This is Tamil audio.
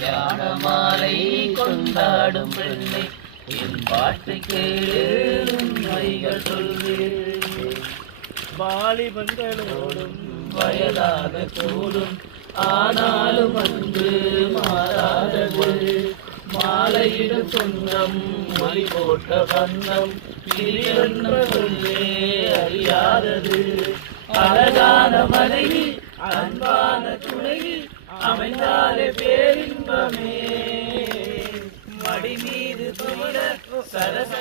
கல்யாண மாலை கொண்டாடும் பெண்ணை என் பாட்டு கேளு உண்மைகள் சொல்லு. வாலிபங்களோடும் வயதாக கூடும் ஆனாலும் அன்று மாறாதது. மாலையிடும் சொந்தம் மொழி போட்ட பந்தம் என்ற சொல்லே அறியாதது. அழகான மனைவி அன்பான துணைவி அமைந்தாலே பேரின்பமே. மடி மீது துயில சரச